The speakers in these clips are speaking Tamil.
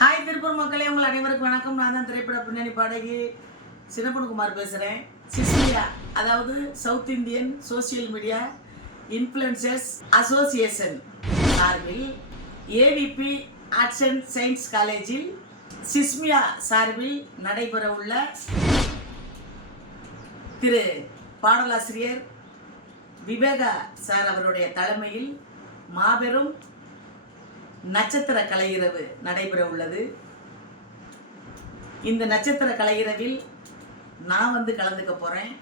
ஹாய் திருப்பூர் மக்களே, உங்கள் அனைவருக்கும் வணக்கம். நான் தான் திரைப்பட பின்னணி பாடகி சின்னப்பனுக்குமார் பேசுகிறேன். சிஸ்மியா, அதாவது south Indian social media influencers association சார்பில் ஏவிபி ஆர்ட்ஸ் அண்ட் சயின்ஸ் காலேஜில் சிஸ்மியா சார்பில் நடைபெற உள்ள திரு பாடலாசிரியர் விவேகா சார் அவருடைய தலைமையில் மாபெரும் நட்சத்திர கலையிரவு நடைபெற உள்ளது. இந்த நட்சத்திர கலையிரவில் நான் கலந்துக்க போறேன்.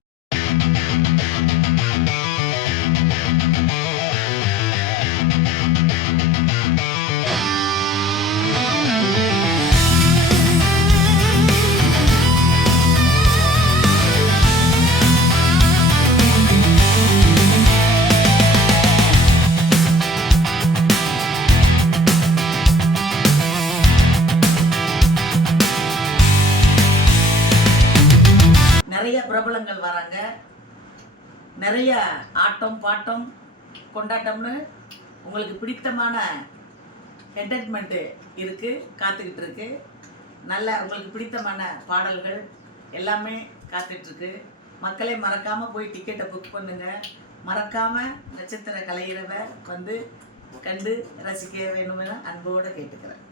நிறைய பிரபலங்கள் வராங்க. நிறைய ஆட்டம் பாட்டம் கொண்டாட்டம்னு உங்களுக்கு பிடித்தமான என்டர்டைன்மெண்ட்டு இருக்குது, காத்துக்கிட்டு இருக்கு. நல்ல உங்களுக்கு பிடித்தமான பாடல்கள் எல்லாமே காத்துட்ருக்கு. மக்களே, மறக்காமல் போய் டிக்கெட்டை புக் பண்ணுங்கள். மறக்காமல் நட்சத்திர கலையிரவை கண்டு ரசிக்க வேணும்னு அன்போடு கேட்டுக்கிறேன்.